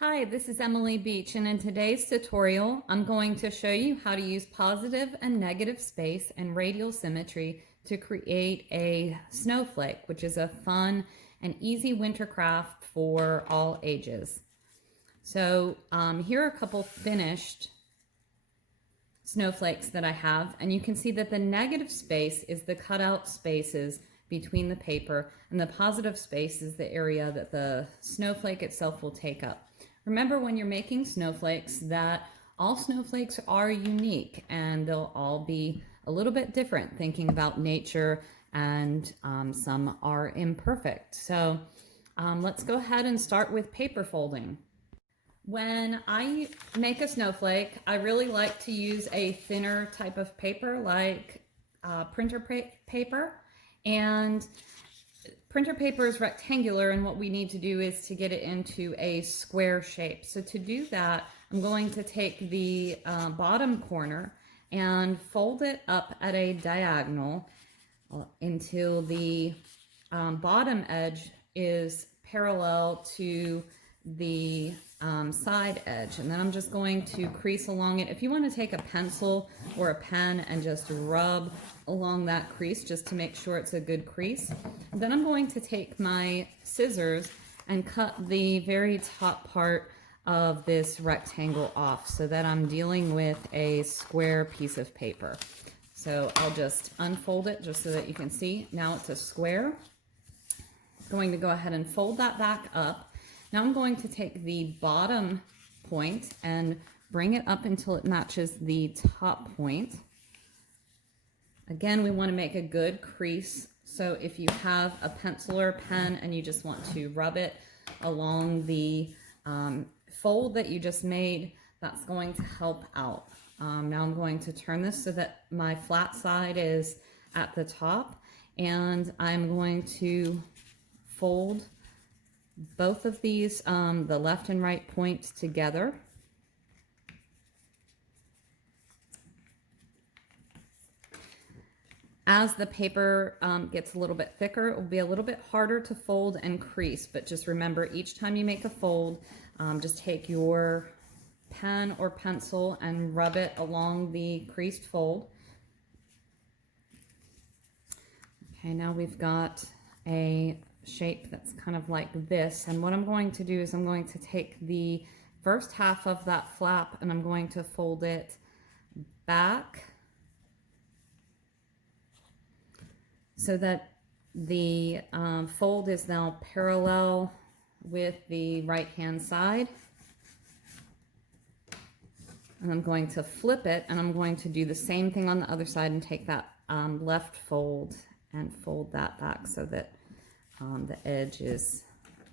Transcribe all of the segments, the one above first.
Hi, this is Emily Beach, and in today's tutorial, I'm going to show you how to use positive and negative space and radial symmetry to create a snowflake, which is a fun and easy winter craft for all ages. So here are a couple finished snowflakes that I have, and you can see that the negative space is the cutout spaces between the paper, and the positive space is the area that the snowflake itself will take up. Remember, when you're making snowflakes, that all snowflakes are unique and they'll all be a little bit different, thinking about nature, and some are imperfect. So let's go ahead and start with paper folding. When I make a snowflake, I really like to use a thinner type of paper like printer paper. And printer paper is rectangular, and what we need to do is to get it into a square shape. So to do that, I'm going to take the bottom corner and fold it up at a diagonal until the bottom edge is parallel to the side edge, and then I'm just going to crease along it. If you want to take a pencil or a pen and just rub along that crease just to make sure it's a good crease. And then I'm going to take my scissors and cut the very top part of this rectangle off so that I'm dealing with a square piece of paper. So I'll just unfold it just so that you can see. Now it's a square. I'm going to go ahead and fold that back up. Now I'm going to take the bottom point and bring it up until it matches the top point. Again, we want to make a good crease. So if you have a pencil or a pen and you just want to rub it along the fold that you just made, that's going to help out. Now I'm going to turn this so that my flat side is at the top, and I'm going to fold both of these, the left and right points together. As the paper gets a little bit thicker, it will be a little bit harder to fold and crease, but just remember, each time you make a fold, just take your pen or pencil and rub it along the creased fold. Okay, now we've got a shape that's kind of like this, and what I'm going to do is I'm going to take the first half of that flap and I'm going to fold it back so that the fold is now parallel with the right hand side. And I'm going to flip it, and I'm going to do the same thing on the other side and take that left fold and fold that back so that the edge is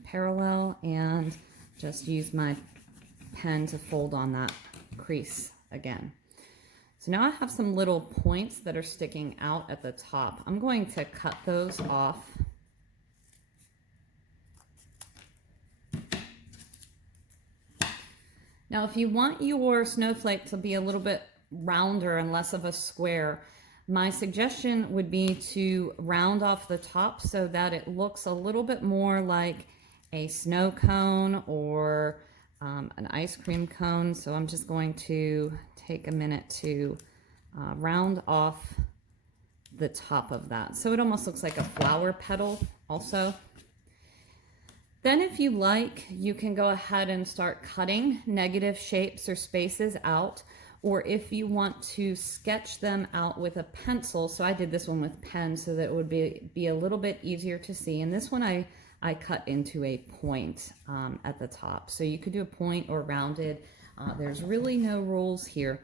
parallel, and just use my pen to fold on that crease again. So now I have some little points that are sticking out at the top. I'm going to cut those off. Now, if you want your snowflake to be a little bit rounder and less of a square, my suggestion would be to round off the top so that it looks a little bit more like a snow cone or an ice cream cone. So I'm just going to take a minute to round off the top of that. So it almost looks like a flower petal also. Then if you like, you can go ahead and start cutting negative shapes or spaces out, or if you want to sketch them out with a pencil. So I did this one with pen so that it would be a little bit easier to see. And this one I cut into a point at the top. So you could do a point or rounded. There's really no rules here.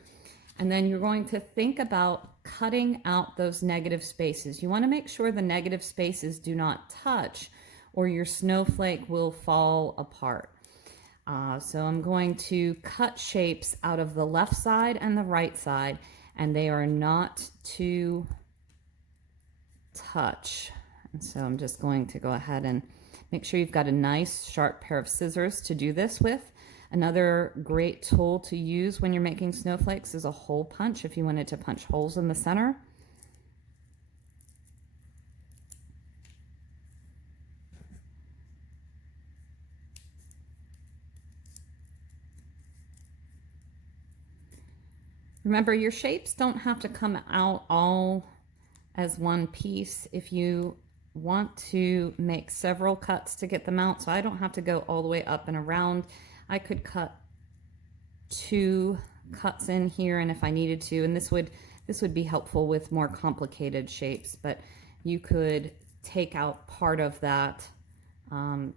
And then you're going to think about cutting out those negative spaces. You want to make sure the negative spaces do not touch, or your snowflake will fall apart. So I'm going to cut shapes out of the left side and the right side, and they are not to touch. And so I'm just going to go ahead and make sure you've got a nice sharp pair of scissors to do this with. Another great tool to use when you're making snowflakes is a hole punch if you wanted to punch holes in the center. Remember, your shapes don't have to come out all as one piece. If you want to make several cuts to get them out, so I don't have to go all the way up and around, I could cut 2 cuts in here, and if I needed to, and this would be helpful with more complicated shapes, but you could take out part of that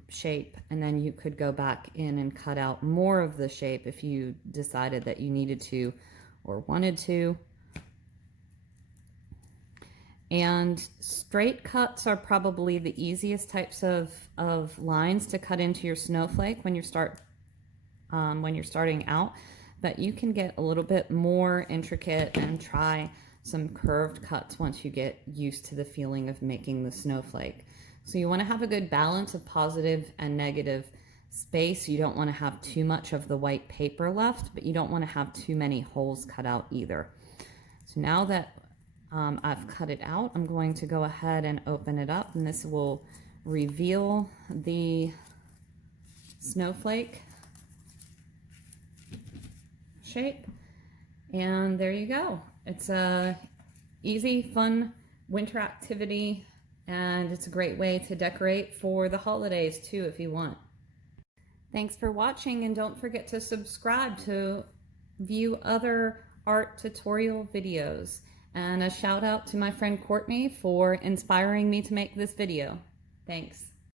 shape, and then you could go back in and cut out more of the shape if you decided that you needed to or wanted to. And straight cuts are probably the easiest types of lines to cut into your snowflake when you're starting out, but you can get a little bit more intricate and try some curved cuts once you get used to the feeling of making the snowflake. So you want to have a good balance of positive and negative space. You don't want to have too much of the white paper left, but you don't want to have too many holes cut out either. So now that I've cut it out, I'm going to go ahead and open it up, and this will reveal the snowflake shape. And there you go. It's a easy, fun winter activity, and it's a great way to decorate for the holidays too if you want. Thanks for watching, and don't forget to subscribe to view other art tutorial videos. And a shout out to my friend Courtney for inspiring me to make this video. Thanks.